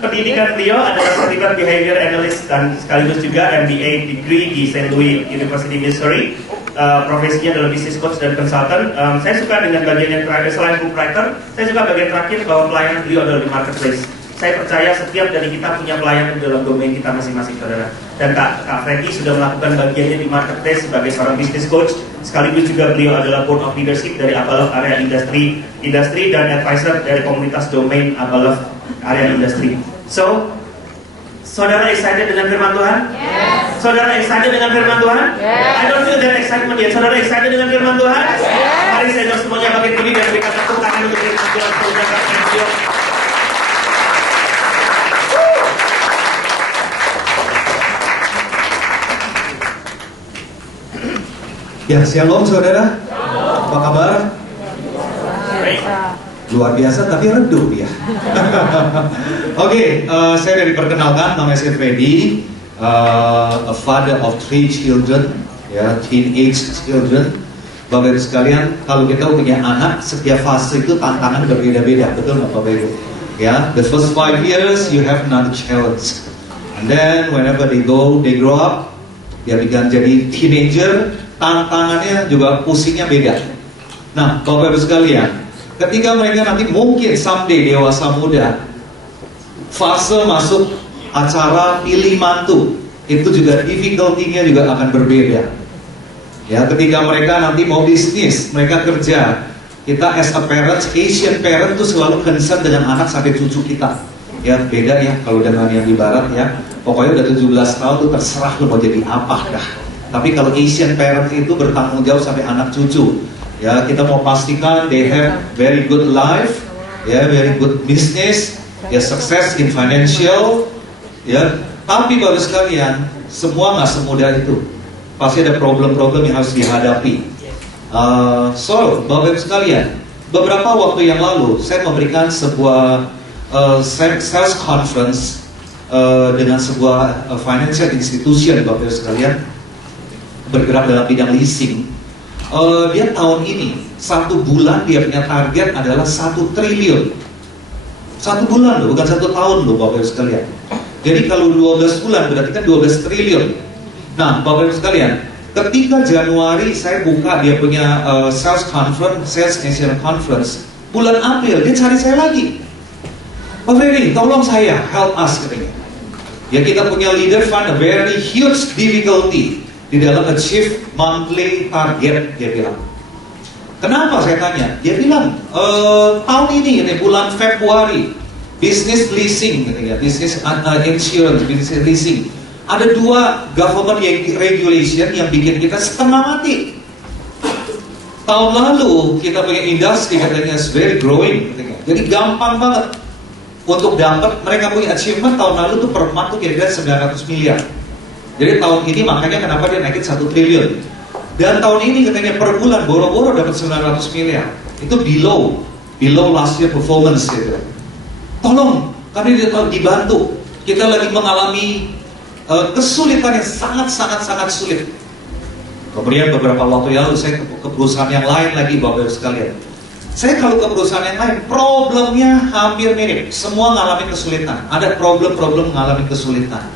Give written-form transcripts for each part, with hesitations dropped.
Pendidikan beliau adalah Certified Behavior Analyst dan sekaligus juga MBA degree di St. Louis University, Missouri. Profesinya adalah business coach dan consultant. Saya suka dengan bagian yang terakhir, selain book writer, saya suka bagian terakhir bahwa pelayanan beliau adalah di marketplace. Saya percaya setiap dari kita punya pelayanan dalam domain kita masing-masing, saudara. Dan Kak Freddy sudah melakukan bagiannya di marketplace sebagai seorang business coach. Sekaligus juga beliau adalah board of leadership dari Abalov area industri dan advisor dari komunitas domain Abalov area industri. So, saudara excited dengan firman Tuhan? Yes. Saudara excited dengan firman Tuhan? Yes. I don't feel that excitement yet. Saudara excited dengan firman Tuhan? Yes. Mari saya semuanya bangkit berdiri dan berikan tepuk tangan untuk firman Tuhan. Ya, shalom saudara. Apa kabar? Luar biasa tapi redup ya. Oke, saya dari perkenalkan, nama saya Freddy, a father of 3 children, ya, teenage children. Bapak Ibu sekalian, kalau kita punya anak, setiap fase itu tantangan berbeda-beda, betul nggak Bapak Ibu? Ya, the first 5 years you have another challenge, and then whenever they grow up, dia akan jadi teenager, tantangannya juga pusingnya beda. Nah, Bapak Ibu sekalian, ketika mereka nanti mungkin someday dewasa muda, fase masuk acara pilih mantu, itu juga difficulty-nya juga akan berbeda. Ya, ketika mereka nanti mau bisnis, mereka kerja, kita as a parents, Asian parent itu selalu concern dengan anak sampai cucu kita. Ya, beda ya kalau dengan yang di barat ya. Pokoknya udah 17 tahun tuh terserah lo mau jadi apa dah. Tapi kalau Asian parent itu bertanggung jawab sampai anak cucu. Ya, kita mau pastikan they have very good life, ya, very good business, ya, success in financial, ya. Tapi Bapak sekalian, semua nggak semudah itu. Pasti ada problem-problem yang harus dihadapi. So, Bapak sekalian, beberapa waktu yang lalu saya memberikan sebuah sales conference dengan sebuah financial institution, Bapak sekalian, bergerak dalam bidang leasing. Dia tahun ini 1 bulan dia punya target adalah 1 triliun. 1 bulan loh, bukan 1 tahun loh Bapak Ibu sekalian. Jadi kalau 12 bulan berarti kan 12 triliun. Nah Bapak Ibu sekalian, ketika Januari saya buka dia punya sales conference, sales national conference, bulan April dia cari saya lagi. Pak Ferry, tolong saya, help us katanya. Ya, kita punya leader fund a very huge difficulty di dalam achieve monthly target, dia bilang. Kenapa saya tanya? Dia bilang, tahun ini, bulan Februari, business leasing, business insurance, business leasing. Ada 2 government regulation yang bikin kita setengah mati. Tahun lalu, kita punya industri katanya is very growing, katanya. Jadi gampang banget untuk dapat, mereka punya achievement tahun lalu tuh per month tuh kira-kira 900 miliar. Jadi tahun ini makanya kenapa dia naikin 1 triliun. Dan tahun ini katanya per bulan boro-boro dapat 900 miliar. Itu below last year performance gitu. Tolong, kami dibantu. Kita lagi mengalami kesulitan yang sangat sulit. Kemudian beberapa waktu yang lalu saya ke perusahaan yang lain lagi Bapak Ibu sekalian. Saya kalau ke perusahaan yang lain, problemnya hampir mirip. Semua mengalami kesulitan. Ada problem-problem mengalami kesulitan.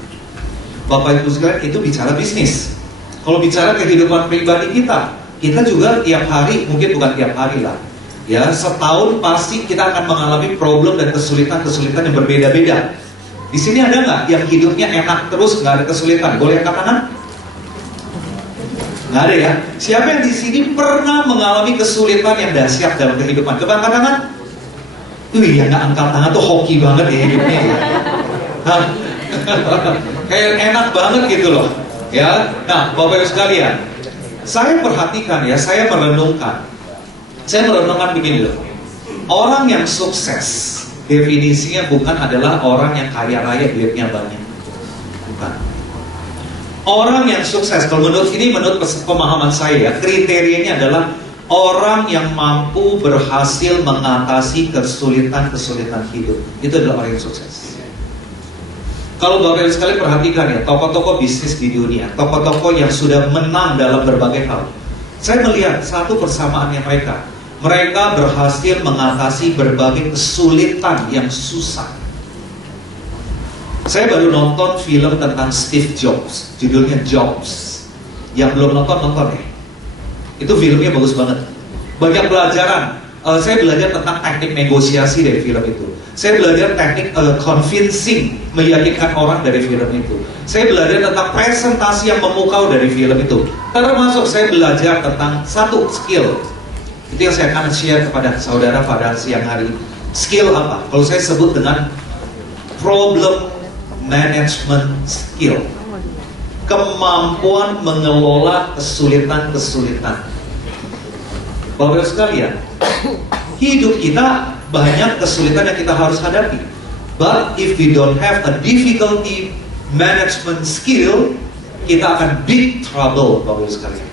Bapak Ibu sekalian, itu bicara bisnis. Kalau bicara kehidupan pribadi kita juga tiap hari, mungkin bukan tiap hari lah, ya, setahun pasti kita akan mengalami problem dan kesulitan yang berbeda-beda. Di sini ada nggak yang hidupnya enak terus, nggak ada kesulitan? Boleh angkat tangan? Nggak ada ya? Siapa yang di sini pernah mengalami kesulitan yang dahsyat dalam kehidupan? Coba angkat tangan. Yang nggak angkat tangan tuh hoki banget ya hidupnya. Hah? Kayak enak banget gitu loh, ya. Nah, Bapak Ibu sekalian, saya perhatikan ya, saya merenungkan begini loh. Orang yang sukses definisinya bukan adalah orang yang kaya raya duitnya banyak, bukan. Orang yang sukses, kalau menurut pemahaman saya, kriterianya adalah orang yang mampu berhasil mengatasi kesulitan hidup. Itu adalah orang yang sukses. Kalau Bapak Ibu sekalian perhatikan ya, tokoh-tokoh bisnis di dunia, tokoh-tokoh yang sudah menang dalam berbagai hal. Saya melihat satu persamaannya mereka. Mereka berhasil mengatasi berbagai kesulitan yang susah. Saya baru nonton film tentang Steve Jobs, judulnya Jobs. Yang belum nonton ya. Itu filmnya bagus banget. Banyak pelajaran. Saya belajar tentang teknik negosiasi dari film itu. Saya belajar teknik convincing, meyakinkan orang dari film itu. Saya belajar tentang presentasi yang memukau dari film itu. Termasuk saya belajar tentang satu skill. Itu yang saya akan share kepada saudara pada siang hari ini. Skill apa? Kalau saya sebut dengan problem management skill. Kemampuan mengelola kesulitan-kesulitan. Bapak-Ibu sekalian, hidup kita banyak kesulitan yang kita harus hadapi. But if we don't have a difficulty management skill, kita akan big trouble, Bapak-Ibu sekalian.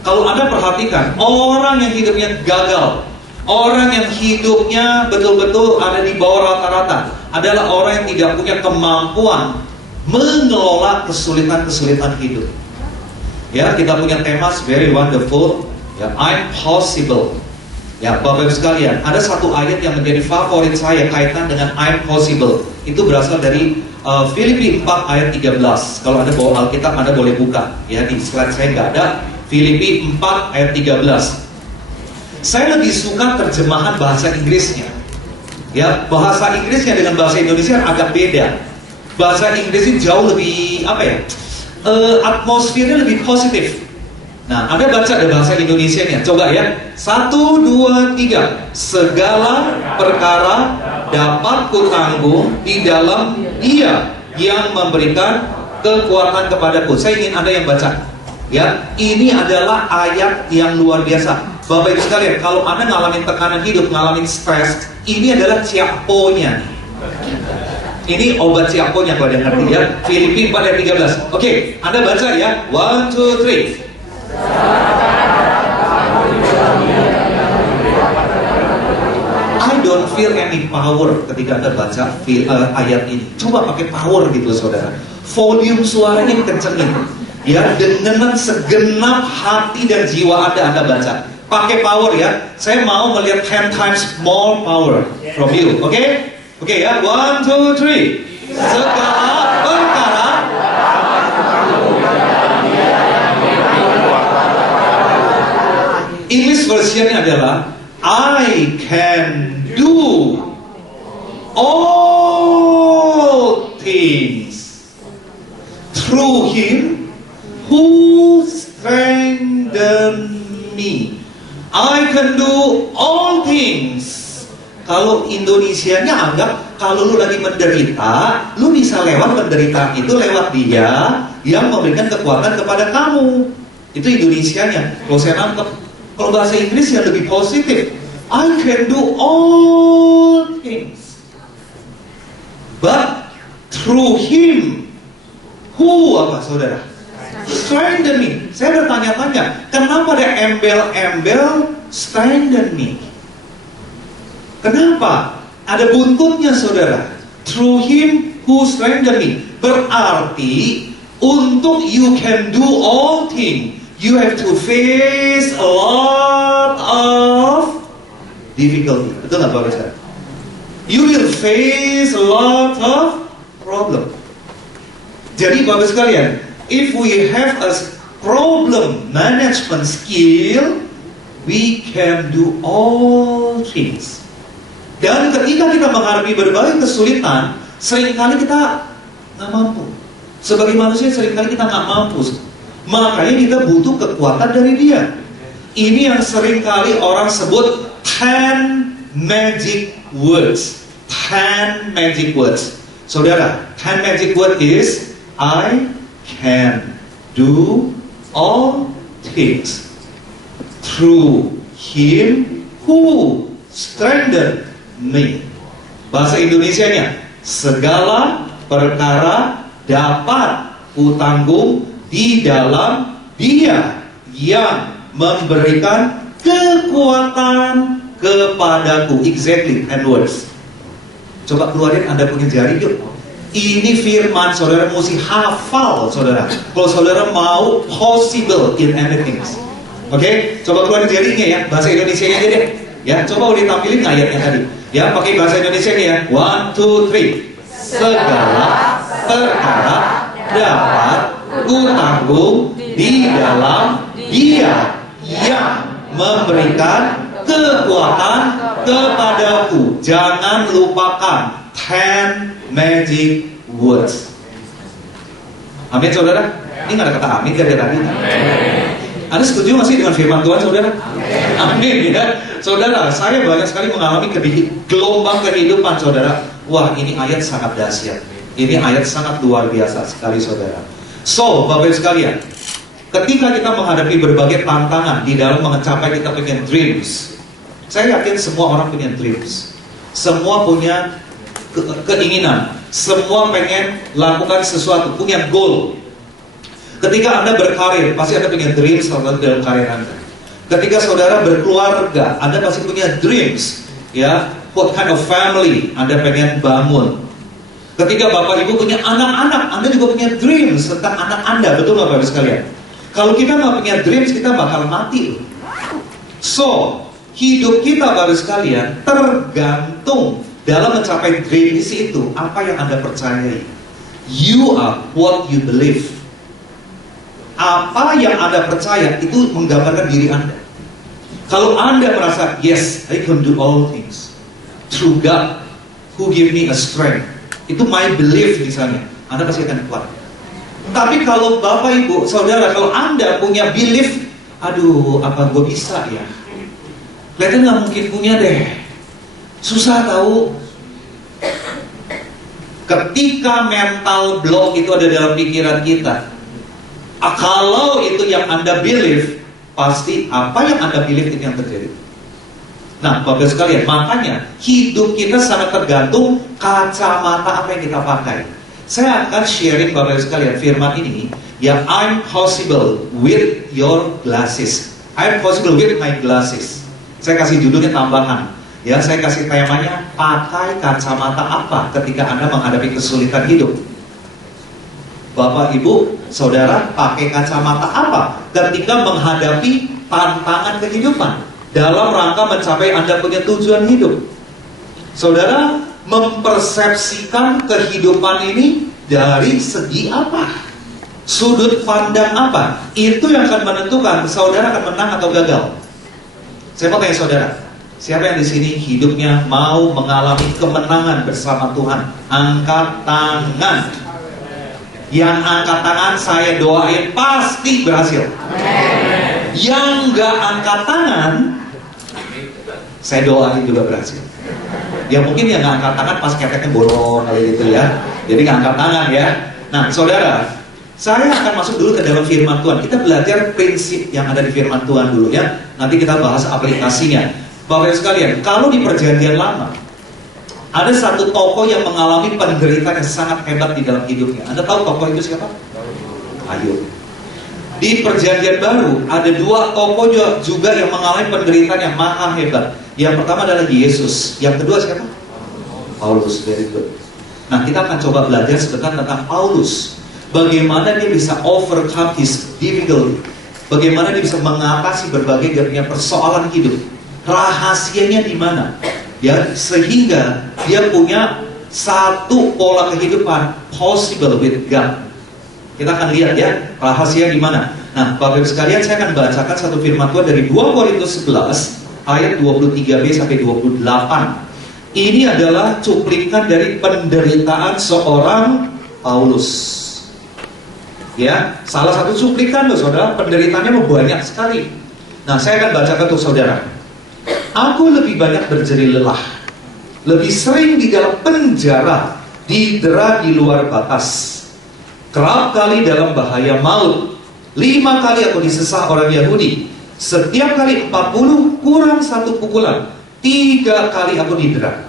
Kalau Anda perhatikan, orang yang hidupnya gagal, orang yang hidupnya betul-betul ada di bawah rata-rata, adalah orang yang tidak punya kemampuan mengelola kesulitan-kesulitan hidup. Ya, kita punya tema very wonderful, ya, I'm possible. Ya, Bapak-Ibu sekalian, ada satu ayat yang menjadi favorit saya kaitan dengan I'm possible. Itu berasal dari Filipi 4 ayat 13. Kalau Anda bawa Alkitab, Anda boleh buka. Ya, di slide saya nggak ada. Filipi 4 ayat 13. Saya lebih suka terjemahan bahasa Inggrisnya. Ya, bahasa Inggrisnya dengan bahasa Indonesia agak beda. Bahasa Inggris itu jauh lebih atmosfernya lebih positif. Nah, Anda baca dari bahasa Indonesianya. Coba ya. 1, 2, 3. Segala perkara dapat kutanggung di dalam Dia yang memberikan kekuatan kepadaku. Saya ingin Anda yang baca. Ya, ini adalah ayat yang luar biasa. Bapak Ibu sekalian, kalau Anda ngalamin tekanan hidup, ngalamin stres, ini adalah ciaponya. Ini obat ciaponya kalau Anda ngerti ya. Filipi 4 ayat 13. Oke, Anda baca ya. 1, 2, 3. I don't feel any power ketika Anda baca ayat ini. Coba pakai power gitu, saudara. Volume suaranya dikencengin. Ya, dengan segenap hati dan jiwa Anda baca. Pakai power ya. Saya mau melihat 10 times more power from you. Oke? Oke ya. 1, 2, 3. Segala perkara. English versionnya adalah I can do all things through Him who strengthen me. I can do all things. Kalau Indonesianya anggap kalau lu lagi menderita, lu bisa lewat penderitaan itu lewat Dia yang memberikan kekuatan kepada kamu. Itu Indonesianya. Kalau saya nangkep, kalau bahasa Inggris yang lebih positif, I can do all things, but through Him who apa saudara? Strengthen me. Saya bertanya-tanya, kenapa ada embel-embel strengthen me? Kenapa? Ada buntutnya saudara. Through Him who strengthen me. Berarti untuk you can do all things, you have to face a lot of difficulty. Betul nggak Bapak Ibu? You will face a lot of problem. Jadi Bapak Ibu sekalian, if we have a problem management skill, we can do all things. Dan ketika kita menghadapi berbagai kesulitan, seringkali kita nggak mampu. Sebagai manusia seringkali kita nggak mampu. Makanya kita butuh kekuatan dari Dia. Ini yang seringkali orang sebut 10 magic words. 10 magic words. Saudara, 10 magic word is I can do all things through Him who strengthen me. Bahasa Indonesianya, segala perkara dapat kutanggung di dalam Dia yang memberikan kekuatan kepadaku. Exactly, 10 words. Coba keluarin Anda punya jari yuk. Ini firman saudara mesti hafal saudara. Kalau saudara mau possible in anything. Oke, coba keluarin jarinya ya. Bahasa Indonesianya aja deh. Ya, coba udah tampilin ayatnya tadi. Ya, pakai bahasa Indonesia nih ya. 1, 2, 3. Segala perkara dapat kutanggung di dalam Dia yang memberikan kekuatan kepadaku. Jangan lupakan 10 magic words. Amin, saudara? Ini nggak ada kata amin dari tadi. Anda setuju nggak sih dengan firman Tuhan, saudara? Amin ya. Saudara, saya banyak sekali mengalami gelombang kehidupan, saudara. Wah, ini ayat sangat dahsyat. Ini ayat sangat luar biasa sekali, saudara. So, Bapak Ibu sekalian, ketika kita menghadapi berbagai tantangan di dalam mencapai kita punya dreams, saya yakin semua orang punya dreams. Semua punya keinginan. Semua pengen lakukan sesuatu, punya goal. Ketika Anda berkarir, pasti Anda punya dreams dalam karir Anda. Ketika saudara berkeluarga, Anda pasti punya dreams. Ya, what kind of family Anda pengen bangun. Ketika Bapak Ibu punya anak-anak, Anda juga punya dreams tentang anak Anda. Betul nggak Bapak Ibu sekalian? Kalau kita nggak punya dreams, kita bakal mati. So, hidup kita Bapak Ibu sekalian tergantung dalam mencapai dreams itu. Apa yang Anda percayai? You are what you believe. Apa yang Anda percaya itu menggambarkan diri Anda. Kalau Anda merasa, yes, I can do all things through God who give me a strength, itu my belief misalnya, Anda pasti akan kuat. Tapi kalau Bapak Ibu, Saudara, kalau Anda punya belief, aduh, apa gue bisa ya? Kelihatannya nggak mungkin punya deh. Susah tahu. Ketika mental block itu ada dalam pikiran kita, kalau itu yang Anda believe, pasti apa yang Anda believe itu yang terjadi. Nah, Bapak sekalian, makanya hidup kita sangat tergantung kacamata apa yang kita pakai. Saya akan sharing Bapak sekalian firman ini, yang I'm possible with your glasses. I'm possible with my glasses. Saya kasih judulnya tambahan. Ya, saya kasih temanya, pakai kacamata apa ketika Anda menghadapi kesulitan hidup. Bapak, Ibu, Saudara, pakai kacamata apa ketika menghadapi tantangan kehidupan dalam rangka mencapai Anda punya tujuan hidup. Saudara, mempersepsikan kehidupan ini dari segi apa? Sudut pandang apa? Itu yang akan menentukan saudara akan menang atau gagal. Saya mau tanya saudara, siapa yang di sini hidupnya mau mengalami kemenangan bersama Tuhan? Angkat tangan. Yang angkat tangan saya doain pasti berhasil. Yang nggak angkat tangan, saya doain juga berhasil. Ya mungkin yang nggak angkat tangan pas keteknya bolong kali gitu ya. Jadi nggak angkat tangan ya. Nah saudara, saya akan masuk dulu ke dalam firman Tuhan. Kita belajar prinsip yang ada di firman Tuhan dulu ya. Nanti kita bahas aplikasinya. Bapak-Ibu sekalian, kalau di perjanjian lama ada satu tokoh yang mengalami penderitaan yang sangat hebat di dalam hidupnya. Anda tahu tokoh itu siapa? Ayub. Di perjanjian baru ada dua tokoh juga yang mengalami penderitaan yang maha hebat. Yang pertama adalah Yesus. Yang kedua siapa? Paulus. Very good. Nah, kita akan coba belajar sebentar tentang Paulus. Bagaimana dia bisa overcome his difficulty. Bagaimana dia bisa mengatasi berbagai persoalan hidup. Rahasianya di mana? Ya, sehingga dia punya satu pola kehidupan possible with God. Kita akan lihat ya, rahasia di mana. Nah, Bapak Ibu sekalian, saya akan bacakan satu firman Tuhan dari 2 Korintus 11 ayat 23b sampai 28. Ini adalah cuplikan dari penderitaan seorang Paulus. Ya, salah satu cuplikan loh saudara, penderitaannya banyak sekali. Nah, saya akan bacakan untuk saudara. Aku lebih banyak berjerih lelah, lebih sering di dalam penjara, didera di luar batas, kerap kali dalam bahaya maut. 5 kali aku disesah orang Yahudi, setiap kali 40 kurang 1 pukulan. 3 kali aku didera,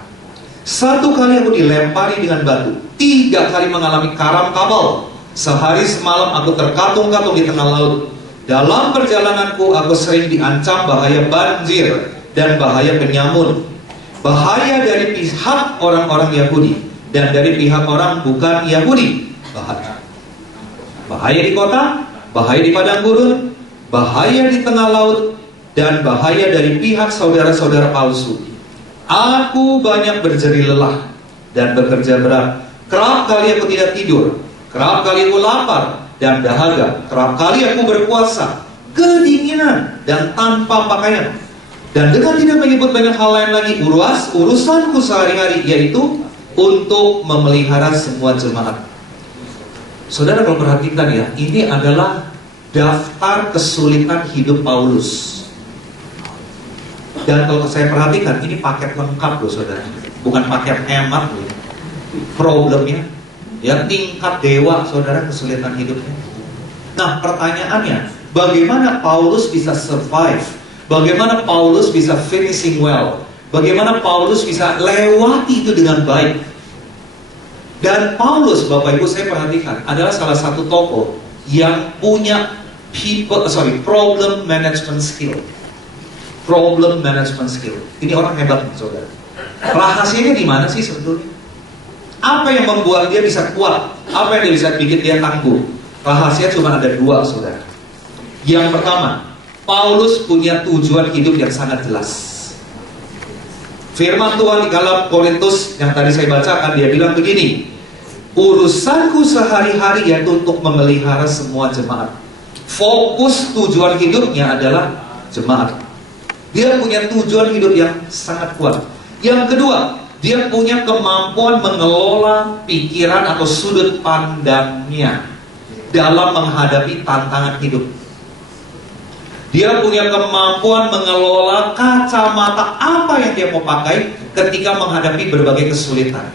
1 kali aku dilempari dengan batu, 3 kali mengalami karam kabel. Sehari semalam aku terkatung-katung di tengah laut. Dalam perjalananku aku sering diancam bahaya banjir dan bahaya penyamun, bahaya dari pihak orang-orang Yahudi dan dari pihak orang bukan Yahudi. Bahaya di kota, bahaya di padang gurun, bahaya di tengah laut, dan bahaya dari pihak saudara-saudara palsu. Aku banyak berjeri lelah dan bekerja berat. Kerap kali aku tidak tidur, kerap kali aku lapar dan dahaga, kerap kali aku berpuasa, kedinginan dan tanpa pakaian. Dan dengan tidak menyebut banyak hal lain lagi, urusanku sehari-hari, yaitu untuk memelihara semua jemaat. Saudara kalau perhatikan ya, ini adalah daftar kesulitan hidup Paulus. Dan kalau saya perhatikan, ini paket lengkap loh saudara, bukan paket hemat loh. Problemnya, ya tingkat dewa saudara kesulitan hidupnya. Nah pertanyaannya, bagaimana Paulus bisa survive? Bagaimana Paulus bisa finishing well? Bagaimana Paulus bisa lewati itu dengan baik? Dan Paulus, Bapak Ibu saya perhatikan, adalah salah satu tokoh yang punya problem management skill. Problem management skill. Ini orang hebat, saudara. Rahasianya di mana sih sebetulnya? Apa yang membuat dia bisa kuat? Apa yang bisa bikin dia tangguh? Rahasia cuma ada dua, saudara. Yang pertama, Paulus punya tujuan hidup yang sangat jelas. Firman Tuhan di dalam Korintus yang tadi saya bacakan, dia bilang begini, urusanku sehari-hari yaitu untuk memelihara semua jemaat. Fokus tujuan hidupnya adalah jemaat. Dia punya tujuan hidup yang sangat kuat. Yang kedua, dia punya kemampuan mengelola pikiran atau sudut pandangnya dalam menghadapi tantangan hidup. Dia punya kemampuan mengelola kacamata apa yang dia mau pakai ketika menghadapi berbagai kesulitan.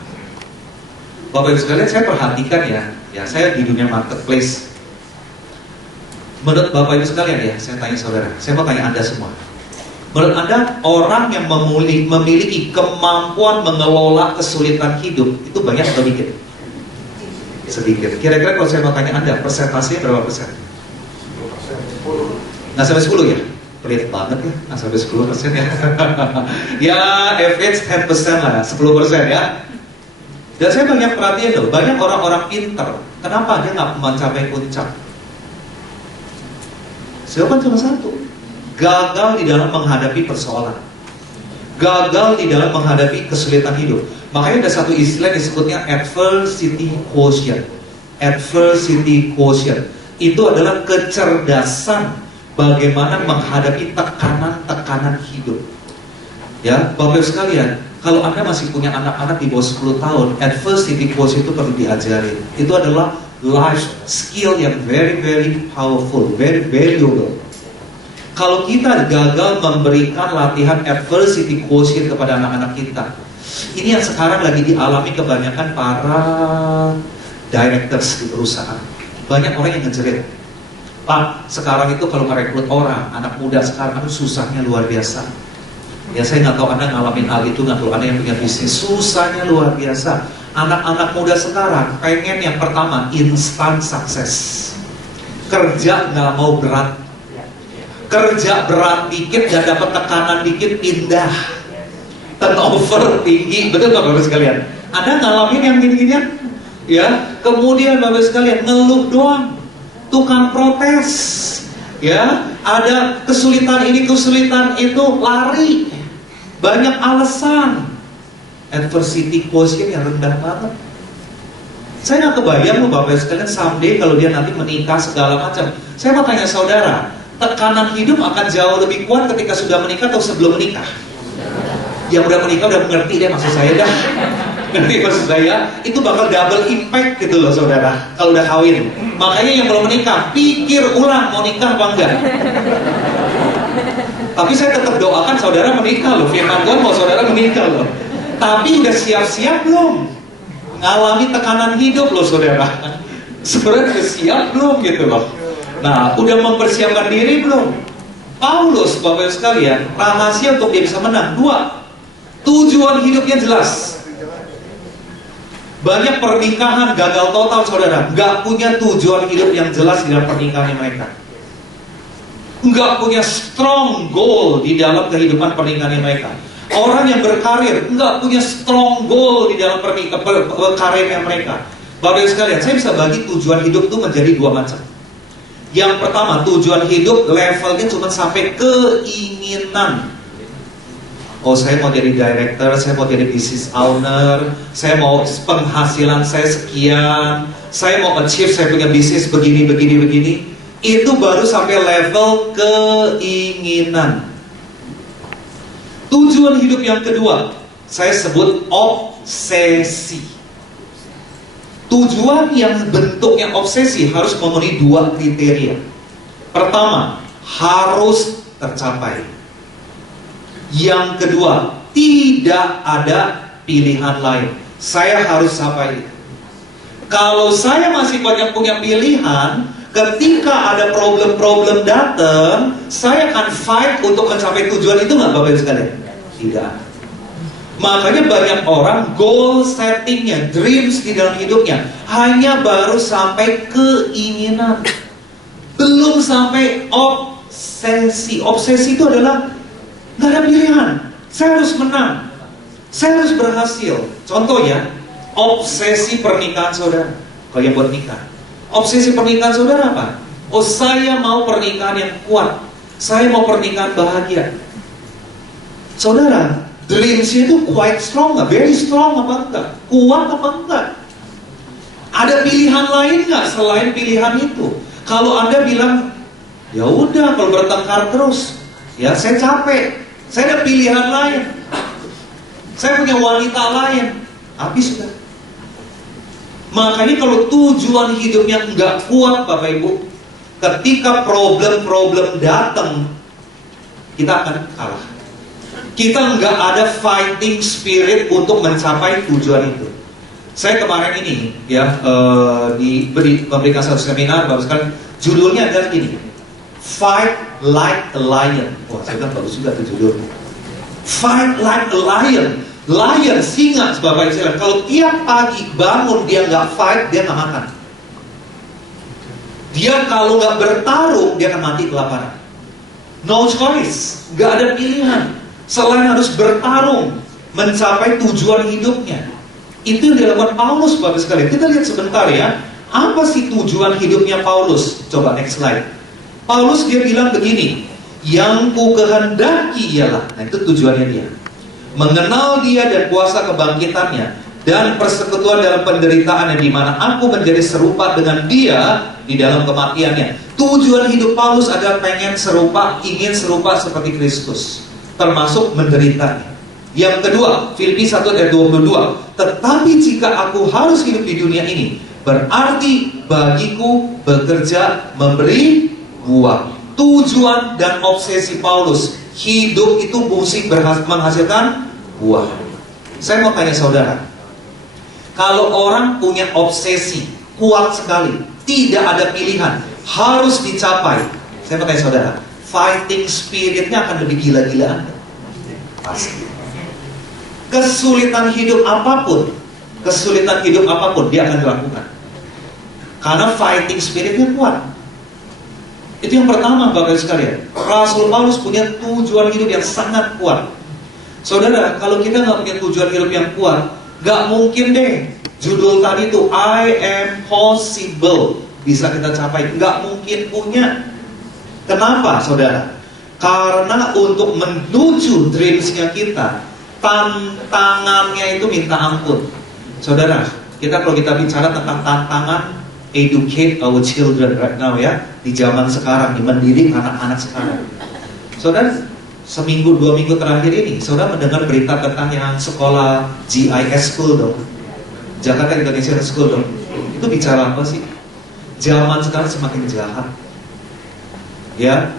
Bapak Ibu sekalian, saya perhatikan ya saya di dunia marketplace. Menurut Bapak Ibu sekalian ya, saya tanya saudara, saya mau tanya Anda semua. Menurut Anda, orang yang memiliki kemampuan mengelola kesulitan hidup itu banyak atau dikit? Sedikit. Kira-kira kalau saya mau tanya Anda, persentasinya berapa persen? Nggak sampai 10 ya? Pelit banget ya, nggak sampai 10% ya. Ya, average 10% lah, 10% ya. Dan saya banyak perhatian loh, banyak orang-orang pintar. Kenapa dia nggak mencapai puncak? Jawaban cuma satu, gagal di dalam menghadapi persoalan, gagal di dalam menghadapi kesulitan hidup. Makanya ada satu istilah disebutnya adversity quotient. Adversity quotient itu adalah kecerdasan bagaimana menghadapi tekanan-tekanan hidup. Ya, Bapak Ibu sekalian, kalau Anda masih punya anak-anak di bawah 10 tahun, adversity quotient itu perlu diajarin. Itu adalah life skill yang very powerful, very valuable. Kalau kita gagal memberikan latihan adversity quotient kepada anak-anak kita, ini yang sekarang lagi dialami kebanyakan para directors di perusahaan. Banyak orang yang ngejerit, Pak, sekarang itu kalau merekrut orang, anak muda sekarang itu susahnya luar biasa. Ya saya nggak tahu Anda ngalamin hal itu, nggak tahu Anda yang punya bisnis, susahnya luar biasa. Anak-anak muda sekarang pengen yang pertama instant sukses. Kerja nggak mau berat, kerja berat dikit dan dapat tekanan dikit indah, turnover tinggi, betul nggak Bapak sekalian? Anda ngalamin yang gini-ginian? Ya, kemudian Bapak sekalian ngeluh doang, tukang protes, ya, ada kesulitan ini, kesulitan itu, lari, banyak alasan, adversity quotient yang rendah banget. Saya nggak kebayang loh Bapak sekalian, someday kalau dia nanti menikah segala macam. Saya mau tanya saudara, tekanan hidup akan jauh lebih kuat ketika sudah menikah atau sebelum menikah? Yang udah menikah udah mengerti deh maksud saya dah. Ngerti maksud saya? Itu bakal double impact gitu loh saudara kalau udah kawin. Makanya yang belum menikah, pikir ulang mau nikah apa enggak. Tapi saya tetap doakan saudara menikah loh. Firman Tuhan mau saudara menikah loh. Tapi udah siap-siap belum? Ngalami tekanan hidup loh saudara. Sebenarnya udah siap belum gitu loh. Nah, udah mempersiapkan diri belum? Paulus, Bapak Ibu sekalian, rahasia untuk dia bisa menang. 2, tujuan hidupnya jelas. Banyak pernikahan gagal total saudara, nggak punya tujuan hidup yang jelas di dalam pernikahannya mereka. Nggak punya strong goal di dalam kehidupan pernikahannya mereka. Orang yang berkarir nggak punya strong goal di dalam karirnya mereka. Bapak Ibu sekalian, saya bisa bagi tujuan hidup itu menjadi 2 macam. Yang pertama, tujuan hidup levelnya cuma sampai keinginan. Oh, saya mau jadi director, saya mau jadi business owner, saya mau penghasilan saya sekian, saya mau achieve, saya punya bisnis begini. Itu baru sampai level keinginan. Tujuan hidup yang kedua, saya sebut obsesi. Tujuan yang bentuknya obsesi harus memenuhi 2 kriteria. Pertama, harus tercapai. Yang kedua, tidak ada pilihan lain. Saya harus capai. Kalau saya masih banyak punya pilihan, ketika ada problem-problem datang, saya akan fight untuk mencapai tujuan itu, nggak Bapak Ibu sekalian? Tidak. Makanya banyak orang goal settingnya, dreams di dalam hidupnya hanya baru sampai keinginan, belum sampai obsesi. Obsesi itu adalah nggak ada pilihan. Saya harus menang, saya harus berhasil. Contohnya, obsesi pernikahan saudara. Kalau yang buat nikah, obsesi pernikahan saudara apa? Oh, saya mau pernikahan yang kuat, saya mau pernikahan bahagia. Saudara, dreams-nya itu quite strong nggak? Very strong apa enggak? Kuat apa enggak? Ada pilihan lain nggak selain pilihan itu? Kalau Anda bilang, ya udah kalau bertengkar terus, ya saya capek, saya ada pilihan lain, saya punya wanita lain, habis sudah. Makanya kalau tujuan hidupnya nggak kuat Bapak Ibu, ketika problem-problem datang, kita akan kalah. Kita nggak ada fighting spirit untuk mencapai tujuan itu. Saya kemarin ini ya memberikan satu seminar, bagus kan? Judulnya adalah ini, Fight Like a Lion. Wah, saya bilang bagus juga tuh judulnya. Fight Like a Lion. Lion, singa, Bapak Ibu. Kalau tiap pagi bangun dia nggak fight, dia nggak makan. Dia kalau nggak bertarung, dia akan mati kelaparan. No choice, nggak ada pilihan selain harus bertarung mencapai tujuan hidupnya. Itu yang dilakukan Paulus, Bapak sekalian. Kita lihat sebentar ya, apa sih tujuan hidupnya Paulus? Coba next slide. Paulus dia bilang begini, yang ku kehendaki ialah, nah itu tujuannya dia, mengenal dia dan kuasa kebangkitannya dan persekutuan dalam penderitaannya, di mana aku menjadi serupa dengan dia di dalam kematiannya. Tujuan hidup Paulus adalah ingin serupa seperti Kristus, termasuk menderitanya. Yang kedua, Filipi 1 ayat 22, tetapi jika aku harus hidup di dunia ini, berarti bagiku bekerja memberi buah. Tujuan dan obsesi Paulus, hidup itu mesti menghasilkan buah. Saya mau tanya saudara, kalau orang punya obsesi kuat sekali, tidak ada pilihan, harus dicapai, saya mau tanya saudara, fighting spiritnya akan lebih gila-gilaan? Pasti. Kesulitan hidup apapun dia akan dilakukan, karena fighting spiritnya kuat. Itu yang pertama Bapak Ibu sekalian. Rasul Paulus punya tujuan hidup yang sangat kuat. Saudara, kalau kita nggak punya tujuan hidup yang kuat, nggak mungkin deh judul tadi itu I am possible bisa kita capai. Nggak mungkin punya. Kenapa saudara? Karena untuk menuju dreams-nya kita, tantangannya itu minta ampun. Saudara, kalau kita bicara tentang tantangan educate our children right now ya, di zaman sekarang, mendidik anak-anak sekarang. Saudara, seminggu 2 minggu terakhir ini, saudara mendengar berita tentang yang sekolah GIS School dong, Jakarta International School dong. Itu bicara apa sih? Zaman sekarang semakin jahat. Ya,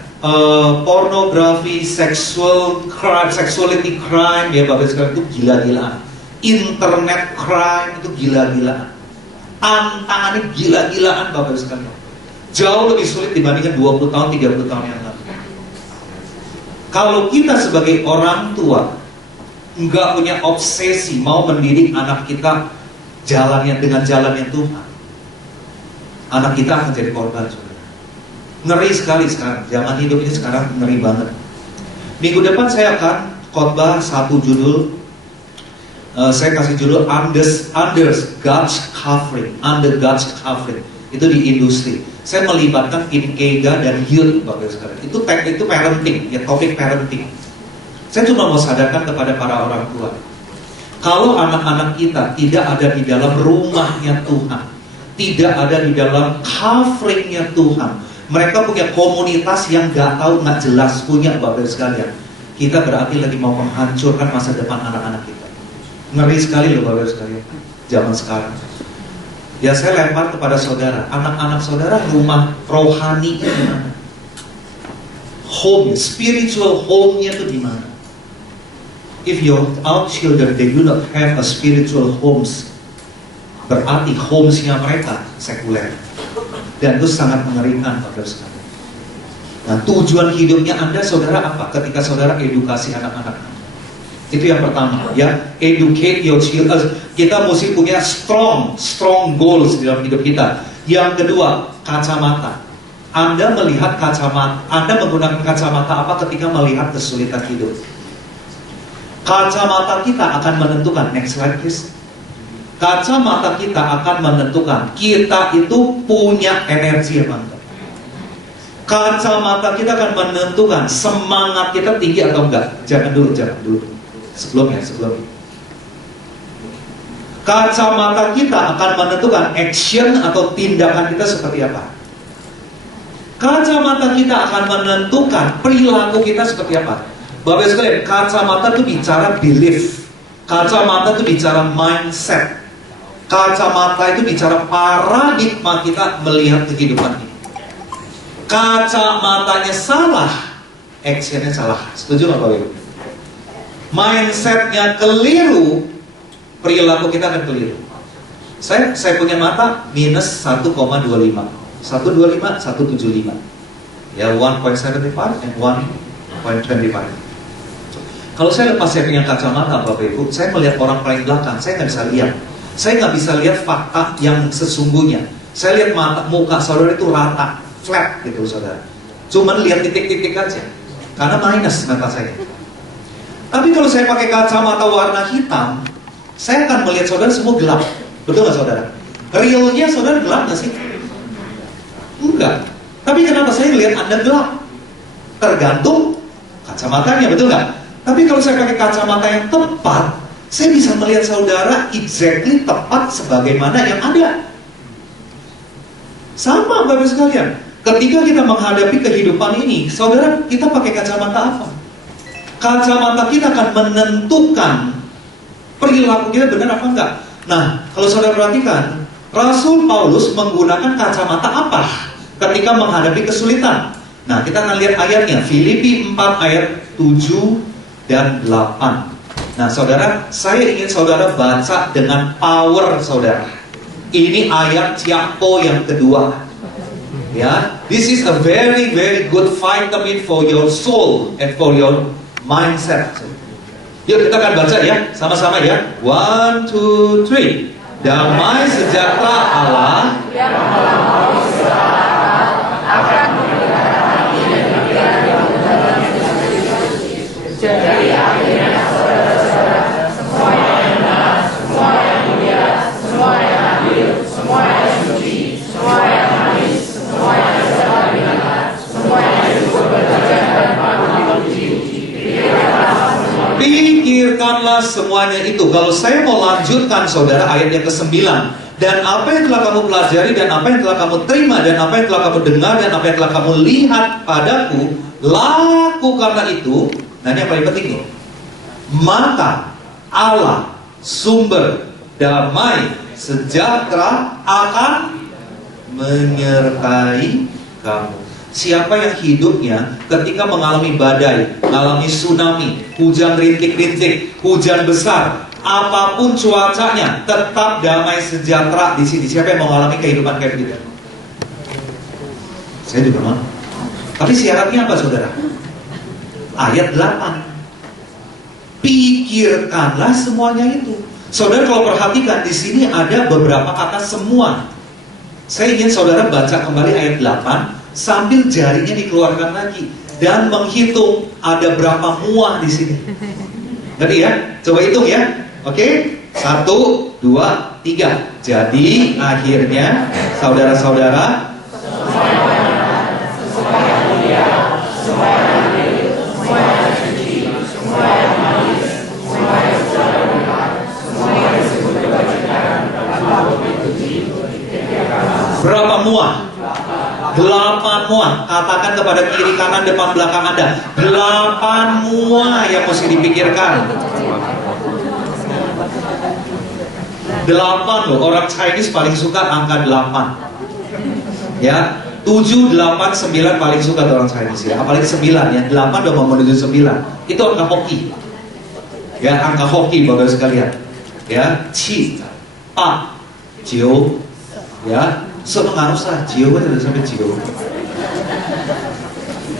pornografi, sexuality crime ya Bapak sekarang itu gila-gilaan. Internet crime itu gila-gilaan. Tantangannya gila-gilaan Bapak sekalian. Jauh lebih sulit dibandingkan 20 tahun, 30 tahun yang lalu. Kalau kita sebagai orang tua nggak punya obsesi mau mendidik anak kita dengan jalannya Tuhan, anak kita akan jadi korban. Ngeri sekali sekarang, zaman hidup ini sekarang ngeri banget. Minggu depan saya akan khotbah satu judul, saya kasih judul Under God's Covering. itu di industri. Saya melibatkan Inkega dan youth, Bapak Ibu sekalian. Itu parenting, ya topik parenting. Saya cuma mau sadarkan kepada para orang tua. Kalau anak-anak kita tidak ada di dalam rumahnya Tuhan, tidak ada di dalam coveringnya Tuhan, mereka punya komunitas yang gak tahu, gak jelas punya, Bapak Ibu sekalian, kita berarti lagi mau menghancurkan masa depan anak-anak kita. Ngeri sekali loh Bapak Ibu sekalian, zaman sekarang. Ya saya lempar kepada saudara, anak-anak saudara rumah rohani di mana? Home, spiritual home-nya itu di mana? If your children they do not have a spiritual homes, berarti homes-nya mereka sekuler. Dan itu sangat mengerikan Bapak Ibu sekalian. Nah, tujuan hidupnya Anda saudara apa? Ketika saudara edukasi anak-anak. Itu yang pertama, ya, educate your children. Kita mesti punya strong goals di dalam hidup kita. Yang kedua, kacamata. Anda melihat kacamata, Anda menggunakan kacamata apa ketika melihat kesulitan hidup? Kacamata kita akan menentukan, next slide please. Kacamata kita akan menentukan kita itu punya energi apa enggak. Kacamata kita akan menentukan semangat kita tinggi atau enggak. Jangan dulu. Sebelumnya. Kacamata kita akan menentukan action atau tindakan kita seperti apa. Kacamata kita akan menentukan perilaku kita seperti apa. Bapak Ibu sekalian, kacamata itu bicara belief. Kacamata itu bicara mindset. Kacamata itu bicara paradigma kita melihat kehidupan ini. Kacamatanya salah, actionnya salah. Setuju nggak Bapak Ibu? Mindsetnya keliru, perilaku kita akan keliru. Saya punya mata minus 1,25, 175. Ya 1.75 and 1.25. Kalau saya lepas saya punya kacamata Bapak Ibu, saya melihat orang paling belakang, saya nggak bisa lihat. Saya nggak bisa lihat fakta yang sesungguhnya. Saya lihat muka saudara itu rata, flat gitu saudara. Cuman lihat titik-titik aja, karena minus mata saya. Tapi kalau saya pakai kacamata warna hitam, saya akan melihat saudara semua gelap. Betul nggak saudara? Realnya saudara gelap nggak sih? Enggak. Tapi kenapa saya lihat Anda gelap? Tergantung kacamatanya, betul nggak? Tapi kalau saya pakai kacamata yang tepat, saya bisa melihat saudara exactly tepat sebagaimana yang ada. Sama Bapak sekalian. Ketika kita menghadapi kehidupan ini, saudara, kita pakai kacamata apa? Kacamata kita akan menentukan perilaku kita benar apa enggak. Nah, kalau saudara perhatikan, Rasul Paulus menggunakan kacamata apa ketika menghadapi kesulitan? Nah, kita akan lihat ayatnya, Filipi 4 ayat 7 dan 8. Nah, saudara, saya ingin saudara baca dengan power saudara. Ini ayat Tiago yang kedua. Ya, this is a very good vitamin for your soul and for your mindset. Yuk kita akan baca ya, sama-sama ya. 1, 2, 3. Damai sejahtera Allah yang melampaui segala akal akan memberikan hati dan pikiran yang dalam jadi akhirnya saudara-saudara, semua yang benar, semua yang mulia, semua yang adil, semua yang suci, semua yang manis, semua yang benar, semua yang cukup berjalan dan patut dipuji. Pikirkanlah semuanya itu. Kalau saya mau lanjutkan saudara ayat yang ke-9. Dan apa yang telah kamu pelajari, dan apa yang telah kamu terima, dan apa yang telah kamu dengar, dan apa yang telah kamu lihat padaku, lakukanlah itu. Nah ini yang paling penting nih. Maka Allah sumber damai sejahtera akan menyertai kamu. Siapa yang hidupnya ketika mengalami badai, mengalami tsunami, hujan rintik-rintik, hujan besar, apapun cuacanya, tetap damai sejahtera di sini. Siapa yang mengalami kehidupan kayak gitu? Saya juga mau. Tapi syaratnya apa saudara? Ayat 8. Pikirkanlah semuanya itu. Saudara kalau perhatikan di sini ada beberapa kata semua. Saya ingin saudara baca kembali ayat 8 sambil jarinya dikeluarkan lagi dan menghitung ada berapa muah di sini. Ngerti ya? Coba hitung ya. Oke? 1, 2, 3, 3. Jadi akhirnya saudara-saudara, berapa muah? 8 muah. Katakan kepada kiri kanan depan belakang Anda, 8 muah yang mesti dipikirkan. 8 loh, orang Chinese paling suka angka 8. Ya, 7, 8, 9 paling suka orang Chinese ya. Apalagi 9 ya, 8 udah mau menuju 9. Itu angka hoki. Ya, angka hoki Bapak sekalian. Ya, 7, 8, 9. Ya, sebenarnya usah jiu kan sudah sampai jiu.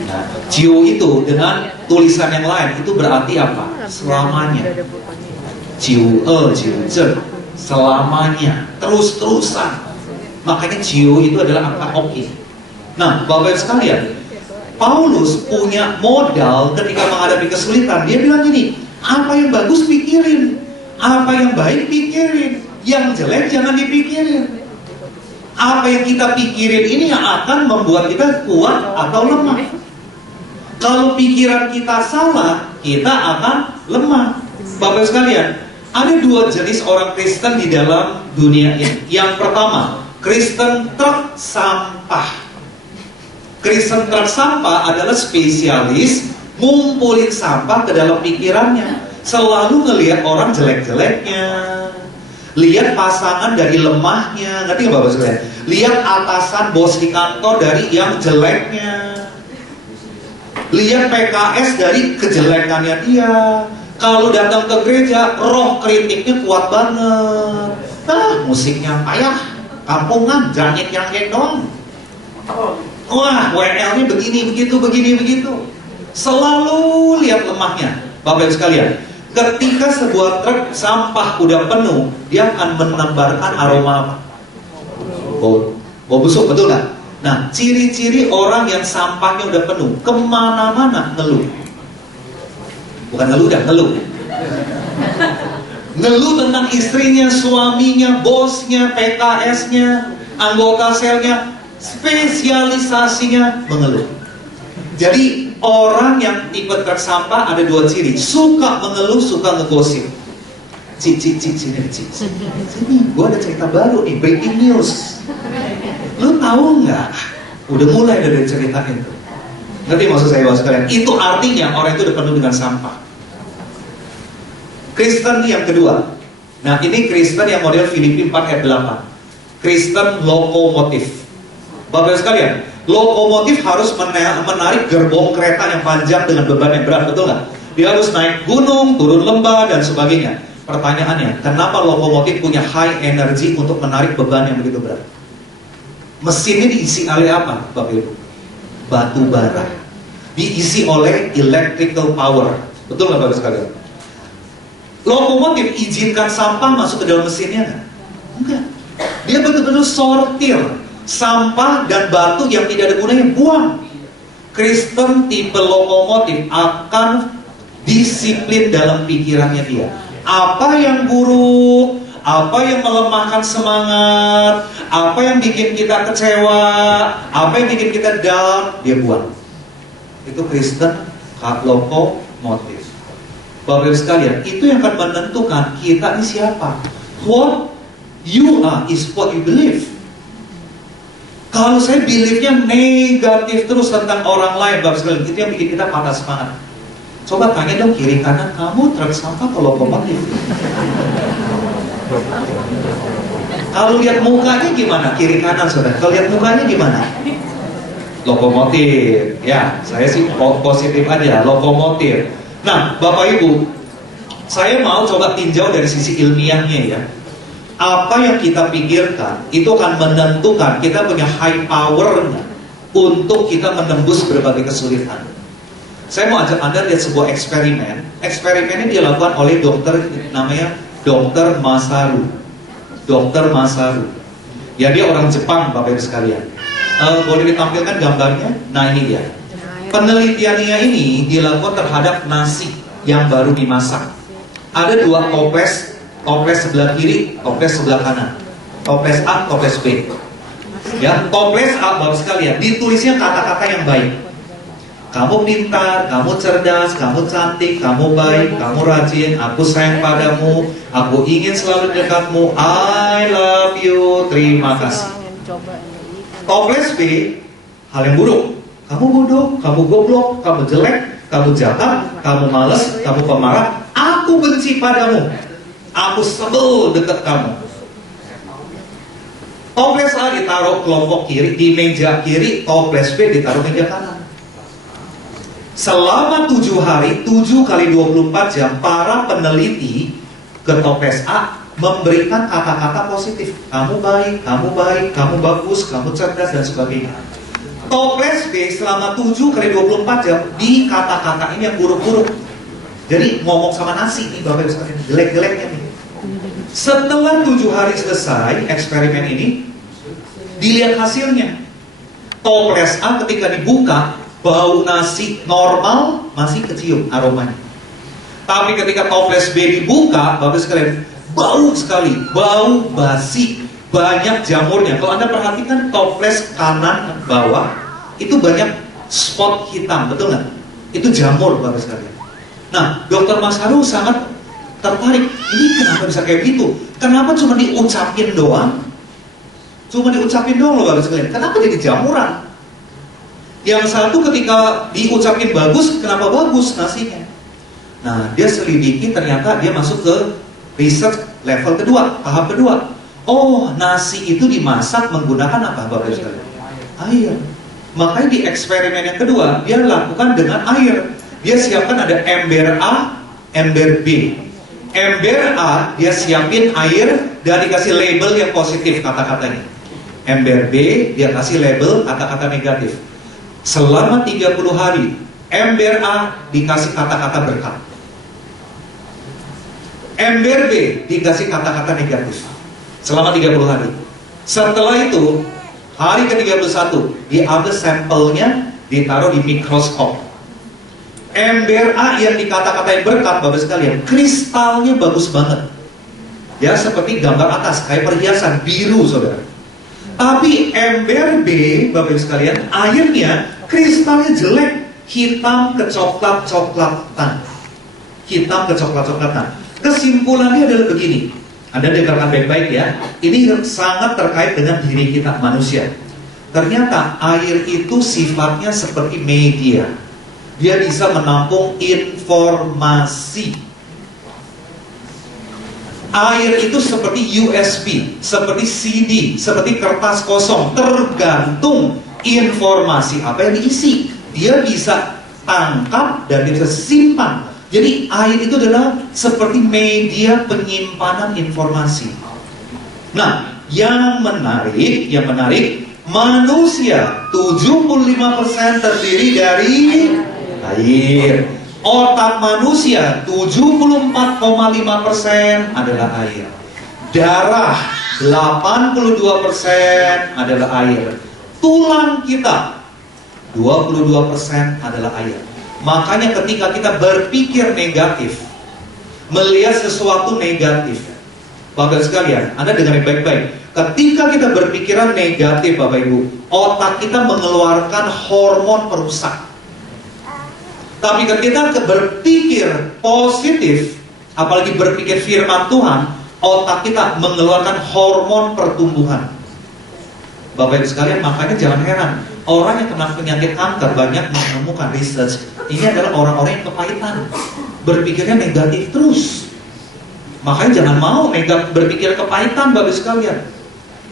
Nah, jiu itu dengan tulisan yang lain itu berarti apa? Selamanya. Jiu jiu selamanya, terus-terusan. Makanya jiu itu adalah angka hoki. Nah, Bapak sekalian, Paulus punya modal ketika menghadapi kesulitan. Dia bilang gini, apa yang bagus pikirin, apa yang baik pikirin, yang jelek jangan dipikirin. Apa yang kita pikirin ini yang akan membuat kita kuat atau lemah. Kalau pikiran kita salah, kita akan lemah. Bapak sekalian, ada 2 jenis orang Kristen di dalam dunia ini. Yang pertama, Kristen truk sampah. Kristen truk sampah adalah spesialis ngumpulin sampah ke dalam pikirannya. Selalu ngelihat orang jelek-jeleknya, lihat pasangan dari lemahnya, ngerti nggak Bapak sekalian? Lihat atasan bos di kantor dari yang jeleknya, lihat PKS dari kejelekannya dia. Kalau datang ke gereja, roh kritiknya kuat banget. Musiknya payah, kampungan, jangit-jangit doang. Wah, WL-nya begini begitu. Selalu lihat lemahnya, Bapak sekalian. Ketika sebuah truk sampah udah penuh, dia akan menebarkan aroma apa? Bau busuk, betul nggak? Nah, ciri-ciri orang yang sampahnya udah penuh, kemana-mana ngeluh. Bukan ngeluh, ngeluh. Ngeluh tentang istrinya, suaminya, bosnya, PKS-nya, anggota selnya, spesialisasinya mengeluh. Jadi orang yang tipe truk sampah ada 2 ciri, suka mengeluh, suka ngegosip. Sini, gua ada cerita baru nih, breaking news. Lu tahu nggak? Udah mulai dari cerita itu. Ngerti maksud saya Bapak sekalian? Itu artinya orang itu udah penuh dengan sampah. Kristen yang kedua. Nah, ini Kristen yang model Filipi 4 ayat 8. Kristen lokomotif. Bapak sekalian, lokomotif harus menarik gerbong kereta yang panjang dengan beban yang berat, betul nggak? Dia harus naik gunung, turun lembah, dan sebagainya. Pertanyaannya, kenapa lokomotif punya high energy untuk menarik beban yang begitu berat? Mesinnya diisi oleh apa, Bapak Ibu? Batu bara. Diisi oleh electrical power. Betul nggak Bapak sekalian? Lokomotif izinkan sampah masuk ke dalam mesinnya nggak? Enggak. Dia betul-betul sortir sampah dan batu yang tidak ada gunanya, buang. Kristen tipe lokomotif akan disiplin dalam pikirannya dia. Apa yang buruk, apa yang melemahkan semangat, apa yang bikin kita kecewa, apa yang bikin kita down, dia buang. Itu Kristen lokomotif. Bapak sekalian, itu yang akan menentukan kita ini siapa. What you are is what you believe. Kalau saya beliefnya negatif terus tentang orang lain, Bapak sekalian, itu yang bikin kita patah semangat. Coba tanya dong kiri kanan, kamu truk sampah atau lokomotif? Kalau lihat mukanya gimana? Kiri kanan saudara. Kalau lihat mukanya gimana? Lokomotif. Ya, saya sih positif aja, lokomotif. Nah, Bapak Ibu, saya mau coba tinjau dari sisi ilmiahnya ya. Apa yang kita pikirkan itu akan menentukan kita punya high power-nya untuk kita menembus berbagai kesulitan. Saya mau ajak Anda lihat sebuah eksperimen. Eksperimen ini dilakukan oleh dokter namanya Dr. Masaru. Dr. Masaru. Ya, dia orang Jepang, Bapak Ibu sekalian. Boleh ditampilkan gambarnya? Nah, ini dia. Penelitiannya ini dilakukan terhadap nasi yang baru dimasak. Ada 2 toples toples sebelah kiri, toples sebelah kanan. Toples A, toples B. Ya, toples A, Bapak sekalian, ditulisnya kata-kata yang baik. Kamu pintar, kamu cerdas, kamu cantik, kamu baik, kamu rajin, aku sayang padamu, aku ingin selalu dekatmu, I love you, terima kasih. Toples B, hal yang buruk. Kamu bodoh, kamu goblok, kamu jelek, kamu jahat, kamu malas, kamu pemarah, aku benci padamu, aku sebel dekat kamu. Toples A ditaruh kelompok kiri, di meja kiri, toples B ditaruh meja kanan. Selama 7 hari, 7 kali 24 jam, para peneliti ke toples A memberikan kata-kata positif. Kamu baik, kamu bagus, kamu cerdas, dan sebagainya. Toples B selama 7 kali 24 jam di kata-kata ini yang buruk-buruk. Jadi ngomong sama nasi nih Bapak Ibu sekalian, jelek-jeleknya nih. Setelah 7 hari selesai eksperimen ini, dilihat hasilnya. Toples A ketika dibuka, bau nasi normal masih kecium aromanya. Tapi ketika toples B dibuka, Bapak sekalian, bau sekali, bau basi, banyak jamurnya. Kalau Anda perhatikan toples kanan bawah, itu banyak spot hitam, betul nggak? Itu jamur, Bapak sekalian. Nah, Dr. Mas Haru sangat tertarik. Ini kenapa bisa kayak gitu? Kenapa cuma diucapin doang? Cuma diucapin doang loh Bapak sekalian. Kenapa jadi jamuran? Yang satu ketika diucapin bagus, kenapa bagus nasinya? Nah, dia selidiki, ternyata dia masuk ke research level kedua, tahap kedua. Oh, nasi itu dimasak menggunakan apa Bapak sekalian? Air. Makanya di eksperimen yang kedua, dia lakukan dengan air. Dia siapkan ada ember A, ember B. Ember A, dia siapin air dan dikasih label yang positif kata-katanya. Ember B, dia kasih label kata-kata negatif. Selama 30 hari, ember A dikasih kata-kata berkat. Ember B dikasih kata-kata negatif. Selama 30 hari. Setelah itu, hari ke-31, diambil sampelnya, ditaruh di mikroskop. Ember A yang dikata-katain berkat, Bapak sekalian, kristalnya bagus banget. Ya, seperti gambar atas, kayak perhiasan biru, saudara. Tapi ember B, Bapak sekalian, airnya kristalnya jelek, hitam kecoklat-coklatan. Hitam kecoklat-coklatan. Kesimpulannya adalah begini. Anda dengarkan baik-baik ya. Ini sangat terkait dengan diri kita manusia. Ternyata air itu sifatnya seperti media. Dia bisa menampung informasi. Air itu seperti USB, seperti CD, seperti kertas kosong, tergantung informasi apa yang diisi. Dia bisa tangkap dan dia bisa simpan. Jadi air itu adalah seperti media penyimpanan informasi. Nah, yang menarik, manusia 75% terdiri dari air. Otak manusia 74,5% adalah air. Darah 82% adalah air. Tulang kita 22% adalah air. Makanya ketika kita berpikir negatif, melihat sesuatu negatif, Bapak sekalian, Anda dengar baik-baik. Ketika kita berpikiran negatif, Bapak Ibu, otak kita mengeluarkan hormon perusak. Tapi ketika kita berpikir positif, apalagi berpikir firman Tuhan, otak kita mengeluarkan hormon pertumbuhan. Bapak Ibu sekalian, makanya jangan heran, orang yang kena penyakit kanker banyak menemukan research. Ini adalah orang-orang yang kepahitan, berpikirnya negatif terus. Makanya jangan mau berpikir kepahitan, Bapak Ibu sekalian.